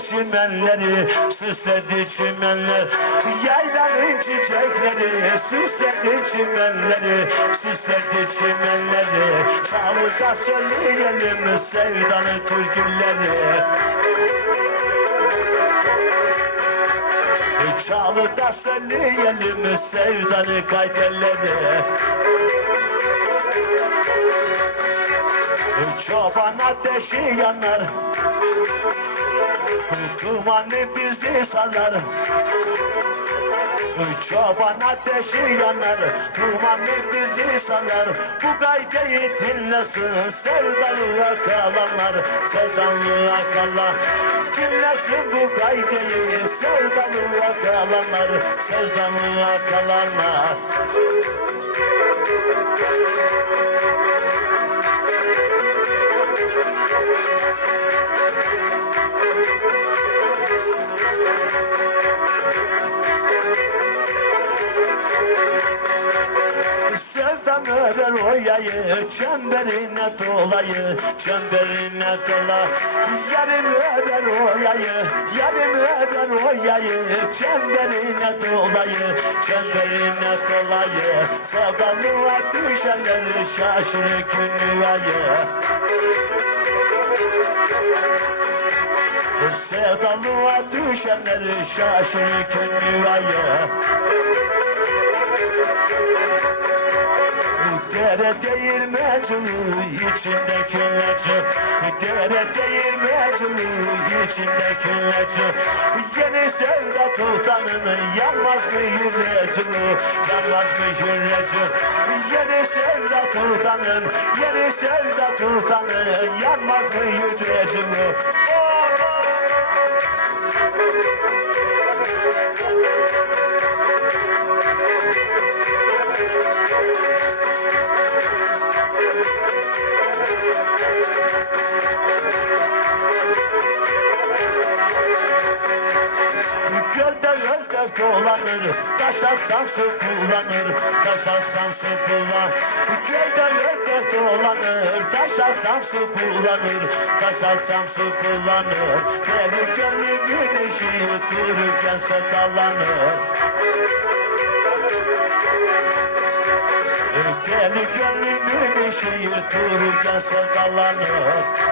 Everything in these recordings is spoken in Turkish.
çimenleri Süsledi çimenler. Yaylanın çiçekleri Süsledi çimenleri Süsledi çimenleri. Çalıp söyleyelim sevdanı türküleri. Çalıp da söyleyelim sevdanı kaydelleri Çoban ateşi yanar Dumanı bizi salar. Çoban ateşi yanar. Dumanı bizi salar. Bu gaydeyi dinlesin Sevdalığa kalanlar. Sevdalığa kalan. Dinlesin bu gaydeyi. Sevdalığa kalanlar. Sevdalığa kalanlar Sevdan över o yayı Çemberine dolayı Çemberine dola. Yarın över o yayı Yarın över o yayı Çemberine dolayı Çemberine dolayı. Sevdalığa düşenler Şaşırır günü ayı. Sevdalığa düşenler Şaşırır günü ayı Değil mecnun içinde külleci Dere değil mecnun içinde külleci Yeni sevda tutanın yanmaz mı yüreği Yanmaz mı yüreği Yeni sevda tutanın Yeni sevda tutanın yanmaz mı yüreği Gölde dolanır Taş atsam su kullanır. Taş atsam su kullan Gölde gölde dolanır Taş atsam su kullanır. Taş atsam su kullanır Deli gönlümün ışığı Dururken sevdalanır Deli gönlümün ışığı Dururken sevdalanır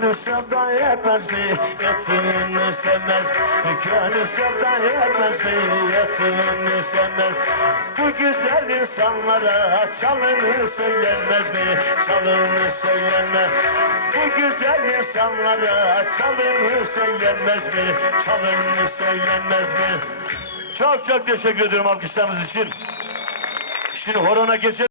Gönül sevda etmez mi? Yatığını sevmez Gönül sevda etmez mi? Yatığını sevmez Bu güzel insanlara çalını söylenmez mi? Çalını söylenmez Bu güzel insanlara çalını söylenmez mi? Çalını söylenmez mi? Çok çok teşekkür ederim alkışlarınız için. Şimdi horona geçelim.